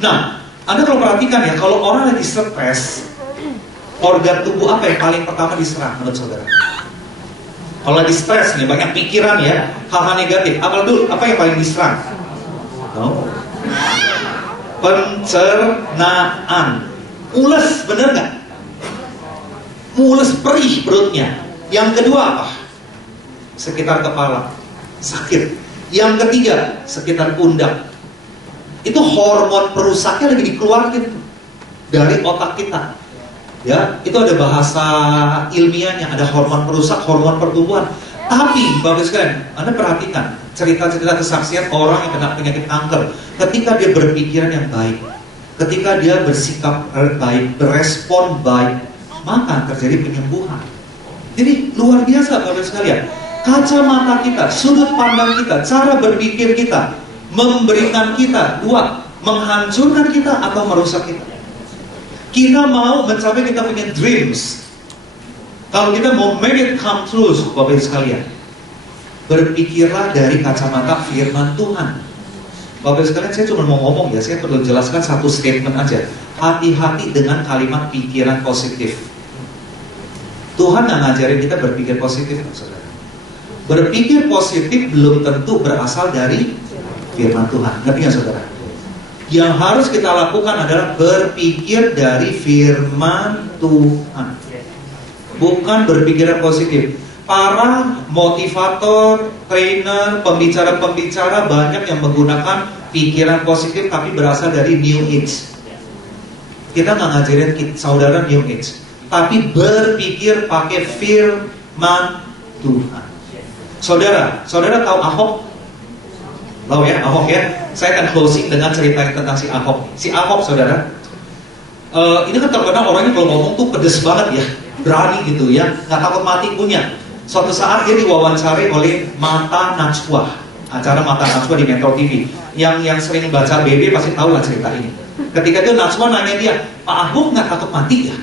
Nah, Anda kalau perhatikan ya, kalau orang lagi stres, organ tubuh apa yang paling pertama diserang menurut saudara? Kalau lagi stres nih, banyak pikiran ya, hal-hal negatif. Apa yang paling diserang? No. Pencernaan. Mules, bener nggak? Mules, perih perutnya. Yang kedua apa? Sekitar kepala, sakit. Yang ketiga, sekitar pundak. Itu hormon perusaknya lagi dikeluarkan dari otak kita. Ya, itu ada bahasa ilmiahnya, ada hormon perusak, hormon pertumbuhan. Tapi, Bapak sekalian, Anda perhatikan, cerita-cerita kesaksian orang yang kena penyakit kanker. Ketika dia berpikiran yang baik, ketika dia bersikap baik, berespon baik, maka terjadi penyembuhan. Jadi luar biasa Bapak sekalian. Kacamata kita, sudut pandang kita, cara berpikir kita, memberikan kita dua, menghancurkan kita atau merusak kita. Kita mau mencapai kita punya dreams. Kalau kita mau make it come true, Bapak sekalian, berpikirlah dari kacamata firman Tuhan. Bapak sekalian, saya cuma mau ngomong ya, saya perlu jelaskan satu statement aja. Hati-hati dengan kalimat pikiran positif. Tuhan nggak ngajarin kita berpikir positif, saudara. Berpikir positif belum tentu berasal dari firman Tuhan. Ngerti nggak, saudara? Yang harus kita lakukan adalah berpikir dari firman Tuhan, bukan berpikiran positif. Para motivator, trainer, pembicara-pembicara banyak yang menggunakan pikiran positif tapi berasal dari New Age. Kita nggak ngajarin saudara New Age, tapi berpikir pakai firman Tuhan. Saudara tahu Ahok? Tahu ya, Ahok ya? Saya akan closing dengan cerita tentang si Ahok. Si Ahok, saudara, ini kan terkenal orangnya kalau ngomong tuh pedes banget ya, berani gitu ya, nggak takut mati punya. Suatu saat dia diwawancari oleh Mata Najwa, acara Mata Najwa di Metro TV. Yang sering baca BB pasti tahu lah cerita ini. Ketika itu Najwa nanya dia, Pak Ahok nggak takut mati ya?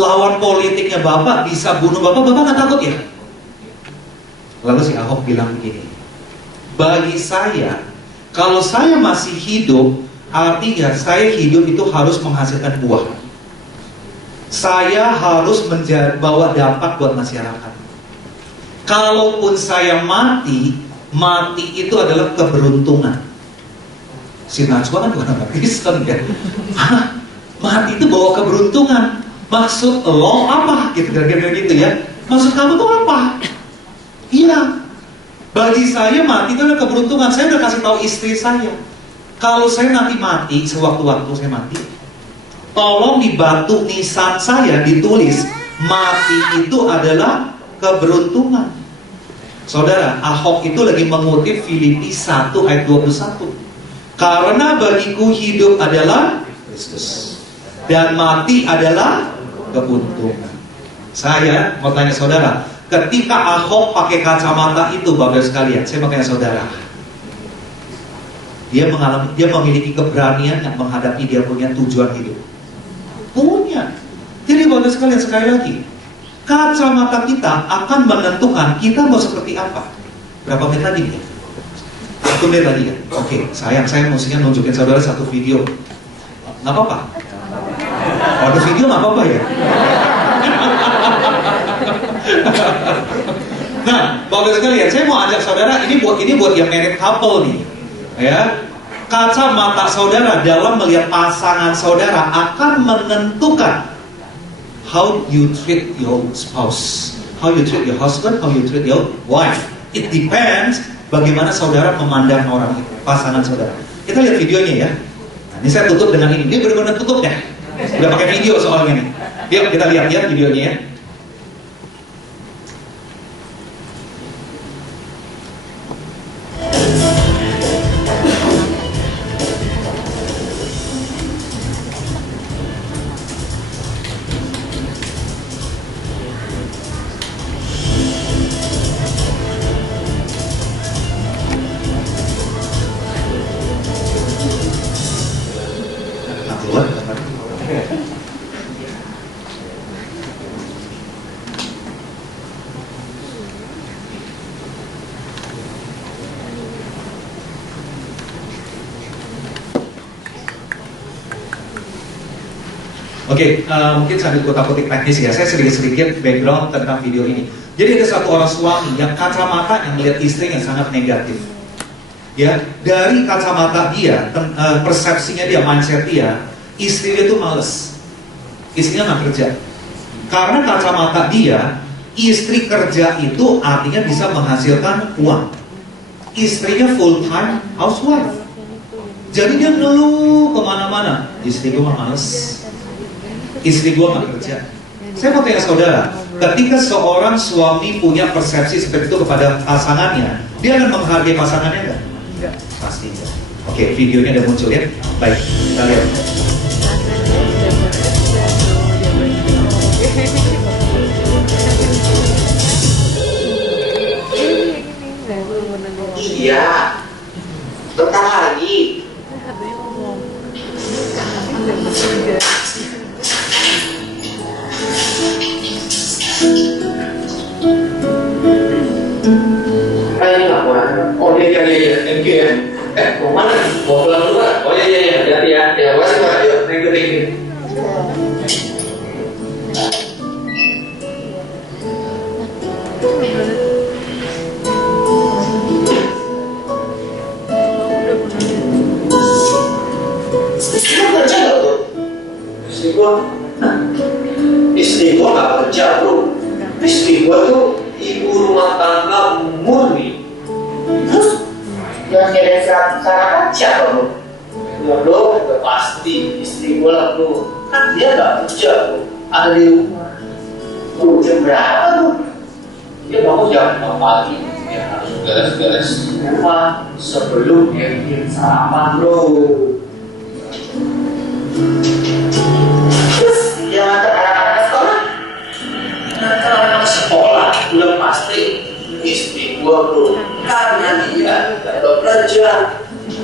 Lawan politiknya Bapak bisa bunuh Bapak nggak takut ya? Lalu si Ahok bilang begini, bagi saya, kalau saya masih hidup, artinya saya hidup itu harus menghasilkan buah. Saya harus bawa dampak buat masyarakat. Kalaupun saya mati itu adalah keberuntungan. Si Najwa kan bukan orang Kristen ya. Mati itu bawa keberuntungan. Maksud lo apa? Kira-kira gitu ya. Maksud kamu tuh apa? Iya. Bagi saya mati itu adalah keberuntungan. Saya udah kasih tahu istri saya, kalau saya nanti mati, sewaktu-waktu saya mati, tolong di batu nisan saya ditulis, mati itu adalah keberuntungan. Saudara, Ahok itu lagi mengutip Filipi 1 ayat 21. Karena bagiku hidup adalah Kristus dan mati adalah keberuntungan. Saya mau tanya saudara, ketika Ahok pakai kacamata itu, Bapak sekalian, saya mau tanya saudara, dia memiliki keberanian yang menghadapi dia punya tujuan hidup. Punya. Jadi Bapak sekalian, sekali lagi, kacamata kita akan menentukan kita mau seperti apa. Berapa menit lagi nih? 1 menit lagi ya? Oke, saya mestinya nunjukin saudara satu video. Nggak apa-apa? Oh, ada video nggak apa-apa ya? Nah, Bapak sekalian, saya mau ajak saudara, ini buat yang married couple nih, ya. Kacamata saudara dalam melihat pasangan saudara akan menentukan how you treat your spouse, how you treat your husband, how you treat your wife. It depends bagaimana saudara memandang orang itu, pasangan saudara. Kita lihat videonya ya. Nah, ini saya tutup dengan ini. Dia benar-benar tutup ya. Udah pakai video soalnya nih. Yuk kita lihat ya videonya ya. Oke, mungkin sambil kotak-kotik teknis ya, saya sedikit background tentang video ini. Jadi ada satu orang suami yang kacamata yang melihat istri yang sangat negatif. Ya, dari kacamata dia, persepsinya dia, mindset dia, istri dia tuh males. Istrinya nggak kerja. Karena kacamata dia, istri kerja itu artinya bisa menghasilkan uang. Istrinya full time housewife. Jadi dia ngeluh kemana-mana. Istri gue males. Istri gue nggak kerja. Saya mau tanya saudara, Ketika seorang suami punya persepsi seperti itu kepada pasangannya, dia akan menghargai pasangannya enggak? Enggak. Pasti enggak. Oke, videonya udah muncul ya. Baik, kita lihat. Iya, bentar lagi. Ini nggak pulang. Oh iya, thank you ya. Mau mana? Mau pulang dulu nggak? Oh iya, hati-hati ya. Ya, makasih Pak. Yuk, thank you. Istri lo kerja nggak tuh? Istri gua nggak kerja bro. Istri gua tuh ibu rumah tangga murni. Terus yang nyari sarapan siapa bro? Ya bro, udah pasti istri gua lah bro. Kan dia nggak kerja bro, ada di rumah. Bro, jam berapa bro? Dia bangun jam 6 pagi. Ya harus beres-beres rumah sebelum dia bikin sarapan bro. Terus yang antar anak-anak sekolah? Antar anak sekolah udah pasti istri gua bro, karena dia gak ada kerja.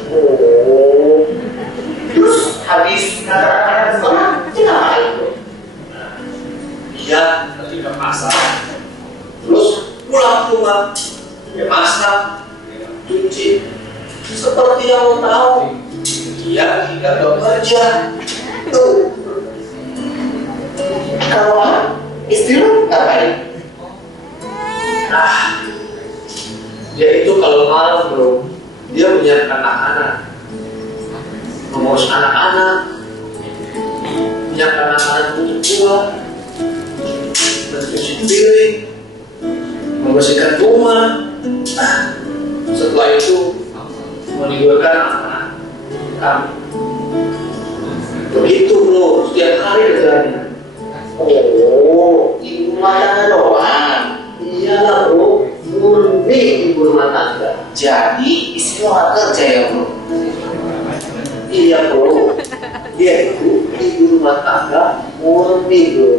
Oh, terus habis antar anak-anak sekolah dia ngapain bro? Dia pergi ke pasar, terus pulang ke rumah dia masak, cuci. Seperti yang lo tahu, dia tidak bekerja. Tuh. Kalau istri lu ngapain? Dia itu kalau malam bro, dia punya anak-anak, mengurus anak-anak, punya anak-anak untuk buah, mencuci piring, membersihkan rumah. Setelah itu menidurkan anak-anak kami. Begitu bro, setiap hari kerjanya. Oh, ibu rumah tangga doang. Iyalah bro, murni ibu rumah tangga. Jadi istri lo gak kerja ya bro? Iya bro, dia itu ibu rumah tangga murni bro.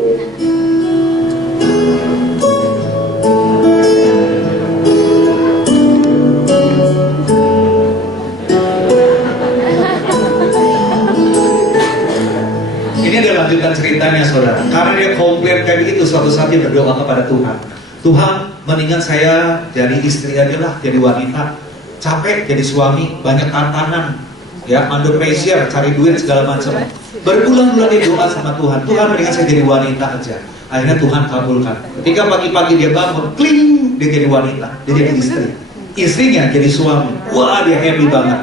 Ini adalah lanjutan ceritanya saudara. Karena dia komplain kayak begitu, suatu saat dia berdoa kepada Tuhan. Tuhan, mendingan saya jadi istri aja lah, jadi wanita. Capek jadi suami, banyak tantangan. Ya, under pressure, cari duit segala macam. Berbulan-bulan dia doa sama Tuhan. Tuhan, mendingan saya jadi wanita aja. Akhirnya Tuhan kabulkan. Ketika pagi-pagi dia bangun, kling, dia jadi wanita, dia jadi istri. Istrinya jadi suami. Wah, dia happy banget.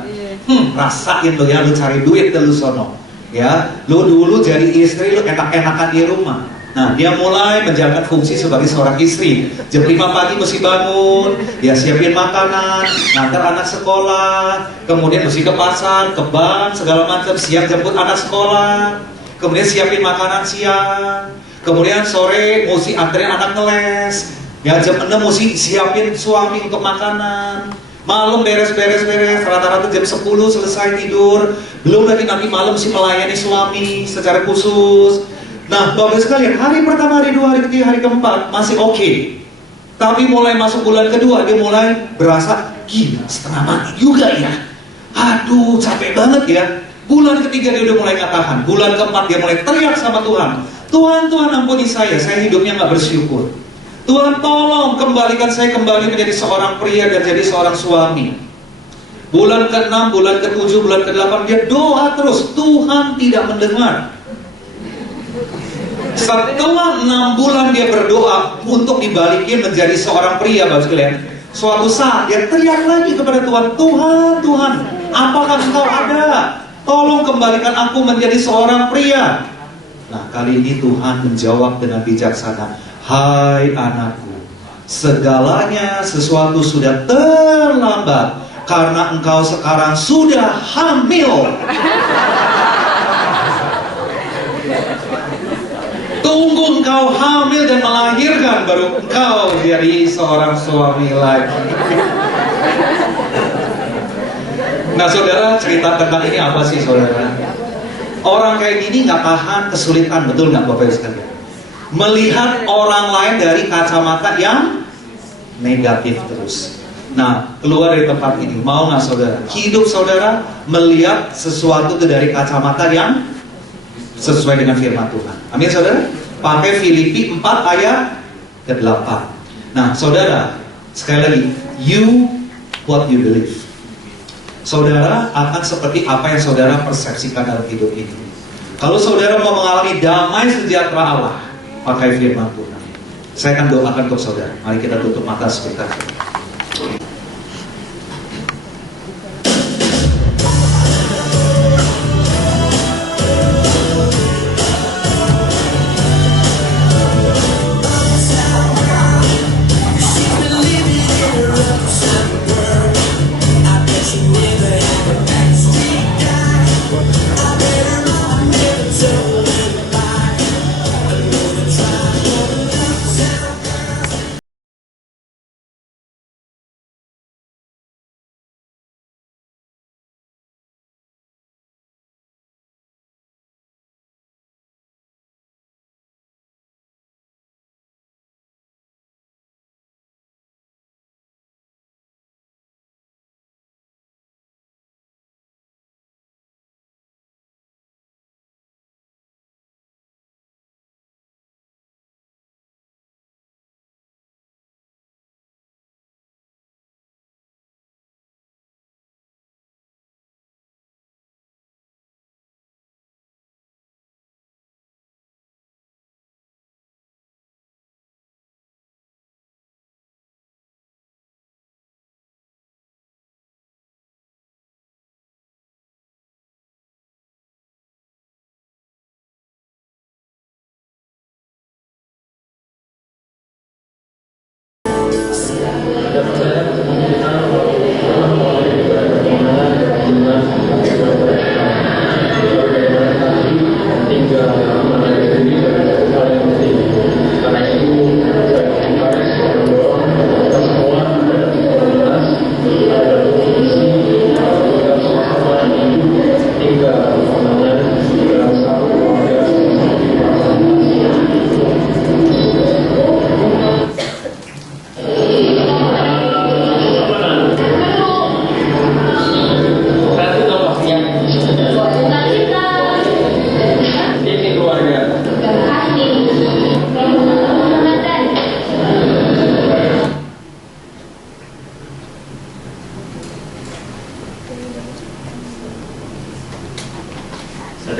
Rasain lo ya, lu cari duit lu sono. Ya, lu dulu jadi istri, lu enak-enakan di rumah. Nah, dia mulai menjalankan fungsi sebagai seorang istri. Jam 5 pagi mesti bangun, dia siapin makanan, ngantar anak sekolah, kemudian mesti ke pasar, ke bank, segala macam, siap jemput anak sekolah, kemudian siapin makanan siang, kemudian sore mesti anterin anak ngeles, ya jam 6 mesti siapin suami untuk makanan. Malam beres-beres, rata-rata jam 10 selesai tidur. Belum lagi nanti malam sih melayani suami secara khusus. Nah, Bapak sekalian, hari pertama, hari dua, hari ketiga, hari keempat masih oke. Tapi mulai masuk bulan kedua, dia mulai berasa gila, setengah mati juga ya. Aduh, capek banget ya. Bulan ketiga dia udah mulai gak tahan. Bulan keempat dia mulai teriak sama Tuhan. Tuhan ampuni saya hidupnya gak bersyukur. Tuhan tolong kembalikan saya kembali menjadi seorang pria dan jadi seorang suami. Bulan ke-6, bulan ke-7, bulan ke-8 dia doa terus, Tuhan tidak mendengar. Setelah 6 bulan dia berdoa untuk dibalikin menjadi seorang pria, Bapak sekalian. Suatu saat dia teriak lagi kepada Tuhan, Tuhan, apakah Engkau ada? Tolong kembalikan aku menjadi seorang pria. Nah, kali ini Tuhan menjawab dengan bijaksana. Hai anakku, segalanya sesuatu sudah terlambat karena engkau sekarang sudah hamil. Tunggu engkau engkau hamil dan melahirkan, baru engkau jadi seorang suami lagi. Nah saudara, cerita tentang ini apa sih saudara? Orang kayak gini nggak tahan kesulitan, betul nggak Bapak Ibu sekalian? Melihat orang lain dari kacamata yang negatif terus. Nah, keluar dari tempat ini, mau nggak saudara? Hidup saudara melihat sesuatu itu dari kacamata yang sesuai dengan firman Tuhan. Amin saudara? Pakai Filipi 4 ayat ke-8. Nah saudara, sekali lagi, you what you believe. Saudara akan seperti apa yang saudara persepsikan dalam hidup ini. Kalau saudara mau mengalami damai sejahtera Allah, pakai firman Tuhan. Saya akan doakan untuk saudara. Mari kita tutup mata sebentar.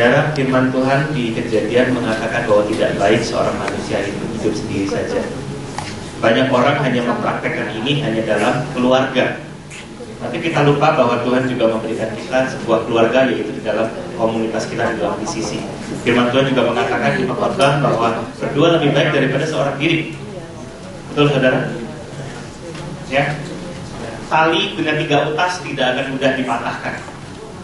Saudara, firman Tuhan di Kejadian mengatakan bahwa tidak baik seorang manusia itu hidup sendiri saja. Banyak orang hanya mempraktekkan ini hanya dalam keluarga. Tapi kita lupa bahwa Tuhan juga memberikan kita sebuah keluarga, yaitu di dalam komunitas kita, di dalam PCC. Firman Tuhan juga mengatakan di Khotbah bahwa berdua lebih baik daripada seorang diri. Betul saudara? Ya. Tali dengan 3 utas tidak akan mudah dipatahkan.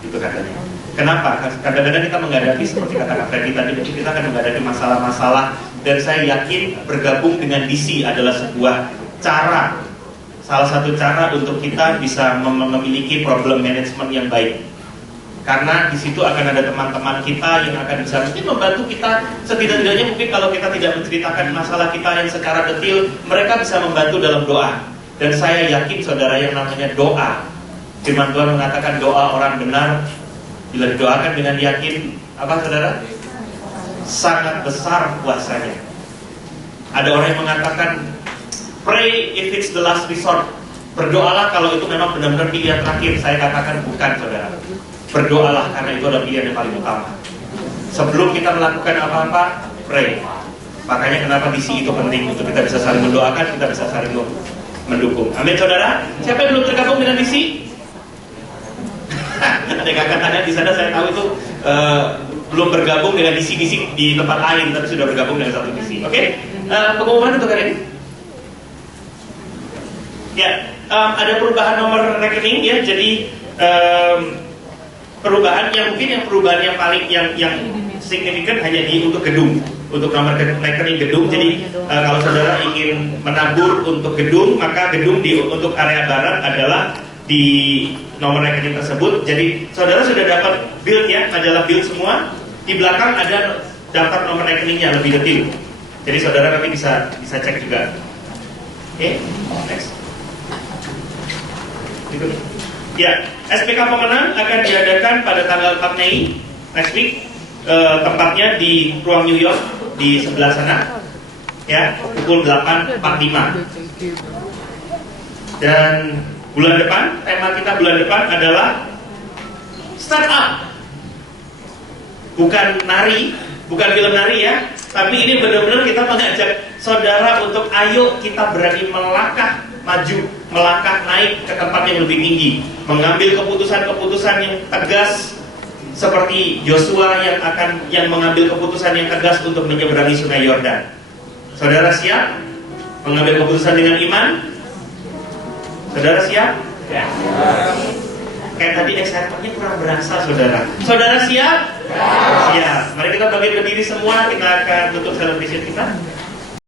Itu katanya. Kenapa? Kadang-kadang kita menghadapi seperti kata Kak Freddy tadi, kita akan menghadapi masalah-masalah, dan saya yakin bergabung dengan DC adalah sebuah cara, salah satu cara untuk kita bisa memiliki problem management yang baik. Karena di situ akan ada teman-teman kita yang akan bisa mungkin membantu kita, setidak-tidaknya mungkin kalau kita tidak menceritakan masalah kita yang secara detail, mereka bisa membantu dalam doa. Dan saya yakin saudara, yang namanya doa, firman Tuhan mengatakan doa orang benar bila didoakan dengan yakin, apa saudara? Sangat besar kuasanya. Ada orang yang mengatakan, pray if it's the last resort. Berdoalah kalau itu memang benar-benar pilihan terakhir. Saya katakan bukan saudara. Berdoalah karena itu adalah pilihan yang paling utama. Sebelum kita melakukan apa-apa, pray. Makanya kenapa DC itu penting, untuk kita bisa saling mendoakan, kita bisa saling mendukung. Amin saudara. Siapa yang belum tergabung dengan DC? Ada kakak-kakak di sana, saya tahu itu belum bergabung dengan DC di tempat lain, tapi sudah bergabung dengan satu DC. Oke? Pengumuman untuk hari ini. Ya, ada perubahan nomor rekening ya. Jadi perubahan yang mungkin perubahan yang paling yang signifikan hanya untuk gedung. untuk nomor rekening gedung. Jadi kalau saudara ingin menabur untuk gedung, maka gedung untuk area barat adalah di nomor rekening tersebut. Jadi saudara sudah dapat bill ya, majalah bill semua. Di belakang ada daftar nomor rekeningnya lebih detail. Jadi saudara nanti bisa cek juga. Oke, next. Gitu. Ya, SPK pemenang akan diadakan pada tanggal 4 Mei next week. Tempatnya di ruang New York di sebelah sana. Ya, pukul 8.45. Dan bulan depan, tema kita bulan depan adalah startup. Bukan nari, bukan film nari ya, tapi ini benar-benar kita mengajak saudara untuk ayo kita berani melangkah maju, melangkah naik ke tempat yang lebih tinggi, mengambil keputusan-keputusan yang tegas seperti Yosua yang mengambil keputusan yang tegas untuk menyeberangi Sungai Yordan. Saudara siap mengambil keputusan dengan iman? Saudara siap? Ya. Kayak tadi excitementnya kurang berasa, saudara. Saudara siap? Ya. Siap. Mari kita bangkit berdiri semua. Kita akan tutup celebration kita.